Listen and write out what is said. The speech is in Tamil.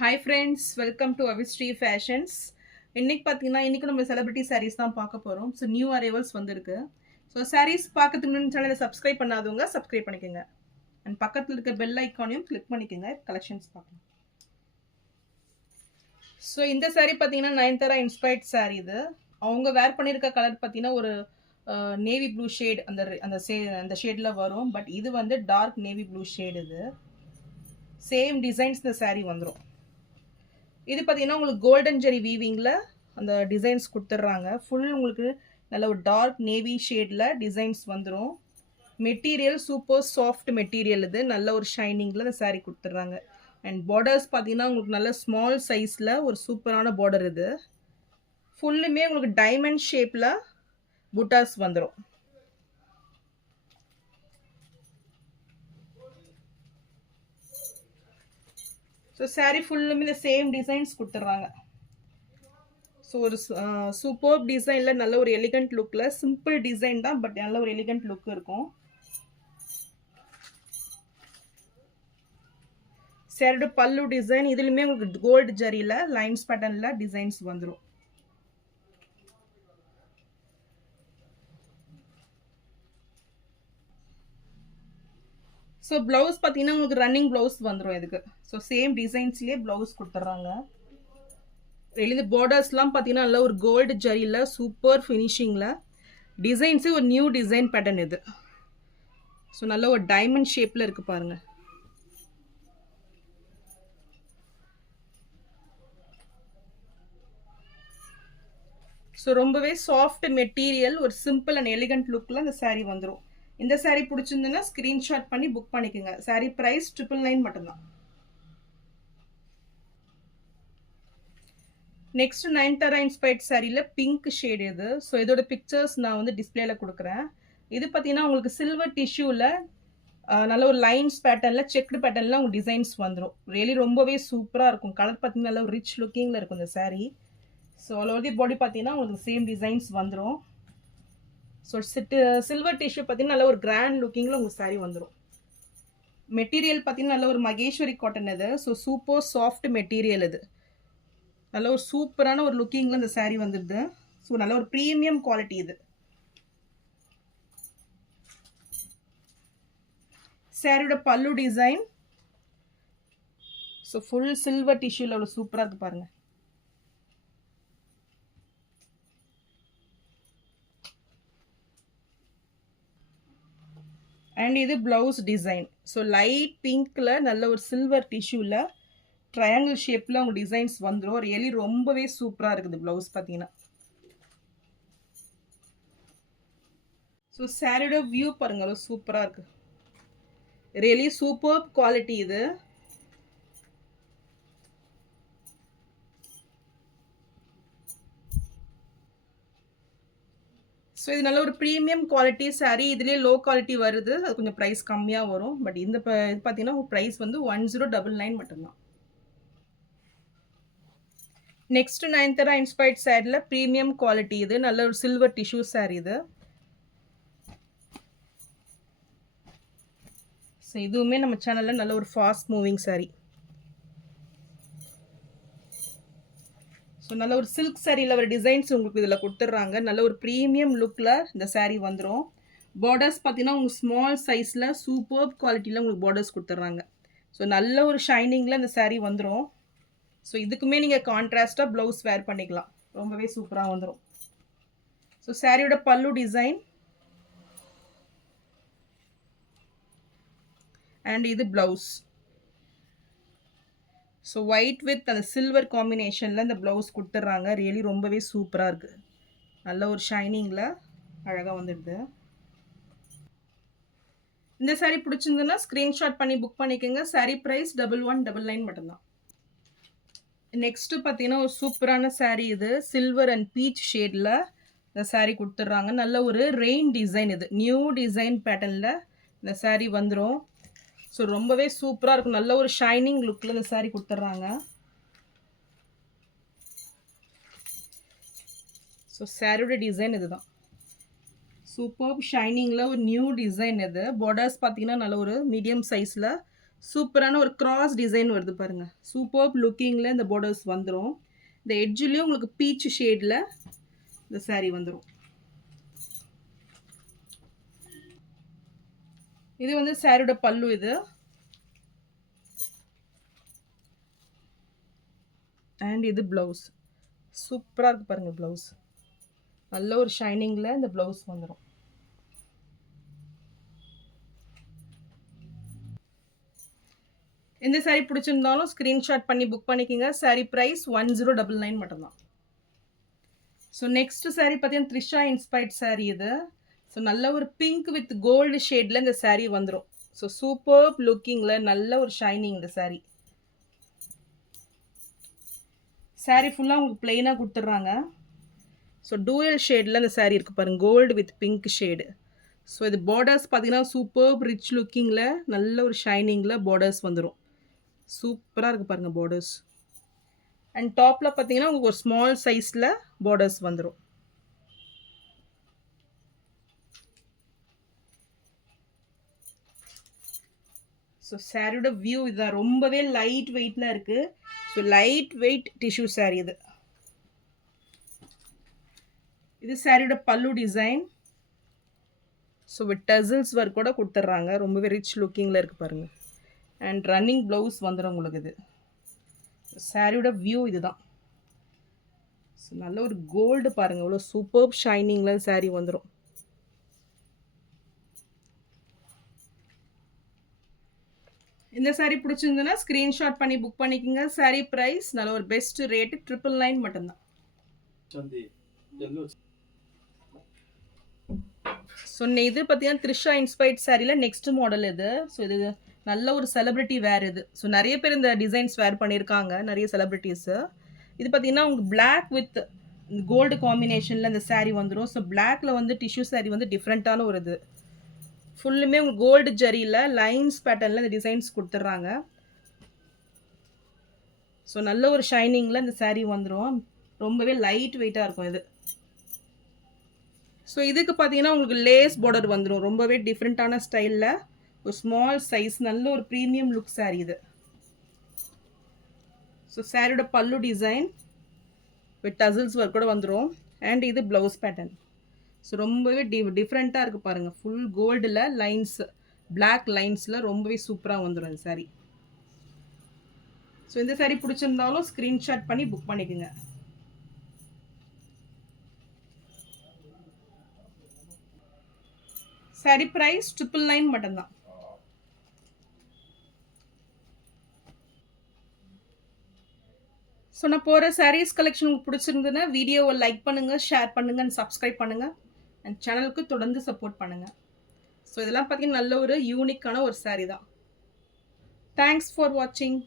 Hi friends, welcome to Avistry Fashions. இன்னைக்கு பார்த்தீங்கன்னா இன்னைக்கு நம்ம செலிபிரிட்டி sarees தான் பார்க்க போறோம். ஸோ நியூ அரைவல்ஸ் வந்திருக்கு. ஸோ sarees பார்க்கறதுக்கு முன்னாடி சேனலை சப்ஸ்கிரைப் பண்ணாதவங்க சப்ஸ்கிரைப் பண்ணிக்கோங்க. அண்ட் பக்கத்தில் இருக்க பெல் ஐக்கானையும் கிளிக் பண்ணிக்கோங்க கலெக்ஷன்ஸ் பார்க்கலாம். ஸோ இந்த saree பார்த்தீங்கன்னா நயன்தாரா இன்ஸ்பயர்ட் saree இது. அவங்க வேர் பண்ணியிருக்க கலர் பார்த்தீங்கன்னா ஒரு நேவி ப்ளூ ஷேட் அந்த ஷேடில் வரும். பட் இது வந்து டார்க் நேவி ப்ளூ ஷேட் இது. சேம் டிசைன்ஸ் இந்த saree வந்துடும். இது பார்த்தீங்கன்னா உங்களுக்கு கோல்டன் ஜெரி வீவிங்கில் அந்த டிசைன்ஸ் கொடுத்துட்றாங்க. ஃபுல் உங்களுக்கு நல்ல ஒரு டார்க் நேவி ஷேடில் டிசைன்ஸ் வந்துடும். மெட்டீரியல் சூப்பர் சாஃப்ட் மெட்டீரியல் இது. நல்ல ஒரு ஷைனிங்கில் இந்த saree கொடுத்துட்றாங்க. அண்ட் பார்டர்ஸ் பார்த்தீங்கன்னா உங்களுக்கு நல்ல ஸ்மால் சைஸில் ஒரு சூப்பரான பார்டர் இது. ஃபுல்லுமே உங்களுக்கு டைமண்ட் ஷேப்பில் புட்டாஸ் வந்துடும். ஸோ saree ஃபுல்லுமே இந்த சேம் டிசைன்ஸ் கொடுத்துட்றாங்க. ஸோ ஒரு சூப்பர் டிசைனில் நல்ல ஒரு எலிகண்ட் லுக்கில் சிம்பிள் டிசைன் தான், பட் நல்ல ஒரு எலிகண்ட் லுக் இருக்கும். சேரோட பல்லு டிசைன் இதுலையுமே உங்களுக்கு கோல்டு ஜரியில் லைன்ஸ் பேட்டர்னில் டிசைன்ஸ் வந்துடும். ஸோ ப்ளவுஸ் பார்த்தீங்கன்னா உங்களுக்கு ரன்னிங் ப்ளவுஸ் வந்துடும் இதுக்கு. ஸோ சேம் டிசைன்ஸ்லேயே ப்ளவுஸ் கொடுத்துட்றாங்க. இந்த பார்டர்ஸ்லாம் பார்த்தீங்கன்னா நல்ல ஒரு கோல்டு ஜரியில் சூப்பர் ஃபினிஷிங்கில் டிசைன்ஸு ஒரு நியூ டிசைன் பேட்டர்ன் இது. ஸோ நல்ல ஒரு டைமண்ட் ஷேப்பில் இருக்குது பாருங்கள். ஸோ ரொம்பவே சாஃப்ட் மெட்டீரியல், ஒரு சிம்பிள் அண்ட் எலிகண்ட் லுக்கில் இந்த saree வந்துடும். இந்த saree பிடிச்சிருந்துன்னா ஸ்க்ரீன்ஷாட் பண்ணி புக் பண்ணிக்கோங்க. saree ப்ரைஸ் 999 மட்டும்தான். நெக்ஸ்ட் நயன்தாரா இன்ஸ்பயர்ட் சாரியில் பிங்க் ஷேட் இது. ஸோ இதோட பிக்சர்ஸ் நான் வந்து டிஸ்பிளேல கொடுக்குறேன். இது பார்த்தீங்கன்னா உங்களுக்கு சில்வர் டிஷ்யூவில் நல்ல ஒரு லைன்ஸ் பேட்டர்னில் செக்டு பேட்டர்னில் உங்களுக்கு டிசைன்ஸ் வந்துடும். ரியலி ரொம்பவே சூப்பராக இருக்கும். கலர் பார்த்தீங்கன்னா நல்ல ஒரு ரிச் லுக்கிங்கில் இருக்கும் இந்த saree. So all over the body பார்த்தீங்கன்னா உங்களுக்கு சேம் டிசைன்ஸ் வந்துடும். ஸோ சில்வர் டிஷ்யூ பார்த்தீங்கன்னா நல்ல ஒரு கிராண்ட் லுக்கிங்கில் உங்களுக்கு saree வந்துடும். மெட்டீரியல் பார்த்தீங்கன்னா நல்ல ஒரு மகேஸ்வரி காட்டன் இது. ஸோ சூப்பர் சாஃப்ட் மெட்டீரியல் இது. நல்ல ஒரு சூப்பரான ஒரு லுக்கிங்கில் இந்த saree வந்துடுது. ஸோ நல்ல ஒரு ப்ரீமியம் குவாலிட்டி இது. சாரியோட பல்லு டிசைன் ஸோ ஃபுல் சில்வர் டிஷ்யூவில் அவ்வளோ சூப்பராக இருக்கு பாருங்க. அண்ட் இது பிளவுஸ் டிசைன். ஸோ லைட் பிங்க்கில் நல்ல ஒரு சில்வர் டிஷ்யூவில் ட்ரையாங்கிள் ஷேப்பில் அவங்க டிசைன்ஸ் வந்துடும். ரியலி ரொம்பவே சூப்பராக இருக்குது ப்ளவுஸ் பார்த்தீங்கன்னா. ஸோ சாரியோட வியூ பாருங்க, அவ்வளோ சூப்பராக இருக்குது. ரியலி சூப்பர் குவாலிட்டி இது. ஸோ இது நல்ல ஒரு ப்ரீமியம் குவாலிட்டி saree. இதுலேயே லோ குவாலிட்டி வருது, அது கொஞ்சம் ப்ரைஸ் கம்மியாக வரும். பட் இந்த இது பார்த்தீங்கன்னா ப்ரைஸ் வந்து 1099 மட்டும்தான். நெக்ஸ்ட் நயன்தாரா இன்ஸ்பயர்ட் சாரியில் ப்ரீமியம் குவாலிட்டி இது. நல்ல ஒரு சில்வர் டிஷ்யூ saree இது. ஸோ இதுவுமே நம்ம சேனலில் நல்ல ஒரு ஃபாஸ்ட் மூவிங் saree. ஸோ நல்ல ஒரு சில்க் சாரியில் வர டிசைன்ஸ் உங்களுக்கு இதில் கொடுத்துட்றாங்க. நல்ல ஒரு ப்ரீமியம் லுக்கில் இந்த saree வந்துடும். பார்டர்ஸ் பார்த்தீங்கன்னா உங்களுக்கு ஸ்மால் சைஸில் சூப்பர் குவாலிட்டியில் உங்களுக்கு பார்டர்ஸ் கொடுத்துட்றாங்க. ஸோ நல்ல ஒரு ஷைனிங்கில் இந்த saree வந்துடும். ஸோ இதுக்குமே நீங்கள் கான்ட்ராஸ்டாக ப்ளவுஸ் வேர் பண்ணிக்கலாம். ரொம்பவே சூப்பராக வந்துடும். ஸோ சாரியோட பல்லு டிசைன் அண்ட் இது ப்ளவுஸ். ஸோ ஒயிட் வித் அந்த சில்வர் காம்பினேஷனில் இந்த ப்ளவுஸ் கொடுத்துட்றாங்க. ரியலி ரொம்பவே சூப்பராக இருக்குது. நல்ல ஒரு ஷைனிங்கில் அழகாக வந்துடுது. இந்த saree பிடிச்சிருந்ததுன்னா ஸ்க்ரீன்ஷாட் பண்ணி புக் பண்ணிக்கோங்க. saree ப்ரைஸ் 1199 மட்டும்தான். நெக்ஸ்ட்டு பார்த்தீங்கன்னா ஒரு சூப்பரான saree இது. சில்வர் அண்ட் பீச் ஷேடில் இந்த saree கொடுத்துட்றாங்க. நல்ல ஒரு ரெயின் டிசைன் இது. நியூ டிசைன் பேட்டர்னில் இந்த saree வந்துடும். ஸோ ரொம்பவே சூப்பராக இருக்கும். நல்ல ஒரு ஷைனிங் லுக்கில் இந்த saree கொடுத்துட்றாங்க. ஸோ சாரியோட டிசைன் இதுதான். சூப்பர் ஷைனிங்கில் ஒரு நியூ டிசைன் இது. பார்டர்ஸ் பார்த்தீங்கன்னா நல்ல ஒரு மீடியம் சைஸில் சூப்பரான ஒரு கிராஸ் டிசைன் வருது பாருங்க. சூப்பர்ப் லுக்கிங்கில் இந்த பார்டர்ஸ் வந்துடும். இந்த எட்ஜ்லேயும் உங்களுக்கு பீச் ஷேடில் இந்த saree வந்துடும். இது வந்து சாரியோட பல்லு. இது அண்ட் இது ப்ளவுஸ். சூப்பராக இருக்குது பாருங்கள் ப்ளவுஸ். நல்ல ஒரு ஷைனிங்கில் இந்த ப்ளவுஸ் வந்துடும். இந்த saree பிடிச்சிருந்தாலும் ஸ்க்ரீன்ஷாட் பண்ணி புக் பண்ணிக்கிங்க. saree ப்ரைஸ் 1099 மட்டும்தான். ஸோ நெக்ஸ்ட் saree பார்த்தீங்கன்னா த்ரிஷா இன்ஸ்பைர்ட் saree இது. ஸோ நல்ல ஒரு பிங்க் வித் கோல்டு ஷேடில் இந்த saree வந்துடும். ஸோ சூப்பர்ப் லுக்கிங்கில் நல்ல ஒரு ஷைனிங் இந்த saree. saree ஃபுல்லாக உங்களுக்கு பிளெயினாக கொடுத்துட்றாங்க. ஸோ டூயல் ஷேடில் இந்த saree இருக்குது பாருங்கள், gold with pink shade. So இது பார்டர்ஸ் பார்த்தீங்கன்னா சூப்பர்ப் ரிச் லுக்கிங்கில் நல்ல ஒரு ஷைனிங்கில் பார்டர்ஸ் வந்துடும். சூப்பராக இருக்குது பாருங்கள் பார்டர்ஸ். அண்ட் டாப்பில் பார்த்தீங்கன்னா உங்களுக்கு ஒரு ஸ்மால் சைஸில் பார்டர்ஸ் வந்துடும். ஸோ சாரியோட வியூ இதுதான். ரொம்பவே லைட் வெயிட்டில் இருக்குது. So light weight tissue saree இது. இது சாரியோட பல்லு design. So with tassels work கூட கொடுத்துட்றாங்க. ரொம்பவே ரிச் லுக்கிங்கில் இருக்குது பாருங்கள். அண்ட் ரன்னிங் ப்ளவுஸ் வந்துடும் உங்களுக்கு. இது சாரியோட வியூ இதுதான். ஸோ நல்ல ஒரு கோல்டு பாருங்கள், இவ்வளோ சூப்பர்ப் ஷைனிங்கில் saree வந்துடும். இந்த saree பிடிச்சிருந்ததுன்னா ஸ்க்ரீன்ஷாட் பண்ணி புக் பண்ணிக்கோங்க. saree ப்ரைஸ் நல்ல ஒரு பெஸ்ட் ரேட்டு 999 மட்டும்தான். ஸோ இது பார்த்தீங்கன்னா த்ரிஷா இன்ஸ்பைர்ட் சாரியில் நெக்ஸ்ட் மாடல் இது. ஸோ இது நல்ல ஒரு செலிப்ரிட்டி வேர் இது. ஸோ நிறைய பேர் இந்த டிசைன்ஸ் வேர் பண்ணியிருக்காங்க, நிறைய செலிப்ரிட்டிஸு. இது பார்த்தீங்கன்னா உங்களுக்கு பிளாக் வித் கோல்டு காம்பினேஷனில் இந்த saree வந்துடும். ஸோ பிளாக்ல வந்து டிஷ்யூ saree வந்து டிஃப்ரெண்ட்டான ஒரு இது. ஃபுல்லுமே உங்களுக்கு கோல்டு ஜரியில் லைன்ஸ் பேட்டர்னில் இந்த டிசைன்ஸ் கொடுத்துட்றாங்க. ஸோ நல்ல ஒரு ஷைனிங்கில் இந்த saree வந்துடும். ரொம்பவே லைட் வெயிட்டாக இருக்கும் இது. ஸோ இதுக்கு பார்த்தீங்கன்னா உங்களுக்கு லேஸ் பார்டர் வந்துடும். ரொம்பவே டிஃப்ரெண்ட்டான ஸ்டைலில் ஒரு ஸ்மால் சைஸ் நல்ல ஒரு ப்ரீமியம் லுக் saree இது. ஸோ சாரியோட பல்லு டிசைன் வித் டசல்ஸ் ஒர்க் கூட வந்துடும். அண்ட் இது ப்ளவுஸ் பேட்டர்ன். ஸோ ரொம்பவே டிஃப்ரெண்ட்டாக இருக்குது பாருங்கள். ஃபுல் கோல்டில் லைன்ஸ், பிளாக் லைன்ஸில் ரொம்பவே சூப்பராக வந்துடும் இந்த saree. ஸோ இந்த saree பிடிச்சிருந்தாலும் ஸ்க்ரீன்ஷாட் பண்ணி புக் பண்ணிக்கோங்க. saree ப்ரைஸ் 999 மட்டும்தான். ஸோ நான் போகிற சாரீஸ் கலெக்ஷன் உங்களுக்கு பிடிச்சிருந்ததுன்னா வீடியோவை லைக் பண்ணுங்கள், ஷேர் பண்ணுங்கள் அண்ட் சப்ஸ்கிரைப் பண்ணுங்கள். அண்ட் சேனலுக்கு தொடர்ந்து சப்போர்ட் பண்ணுங்கள். ஸோ இதெல்லாம் பார்த்தீங்கன்னா நல்ல ஒரு யூனிக்கான ஒரு saree தான். தேங்க்ஸ் ஃபார் வாட்சிங்.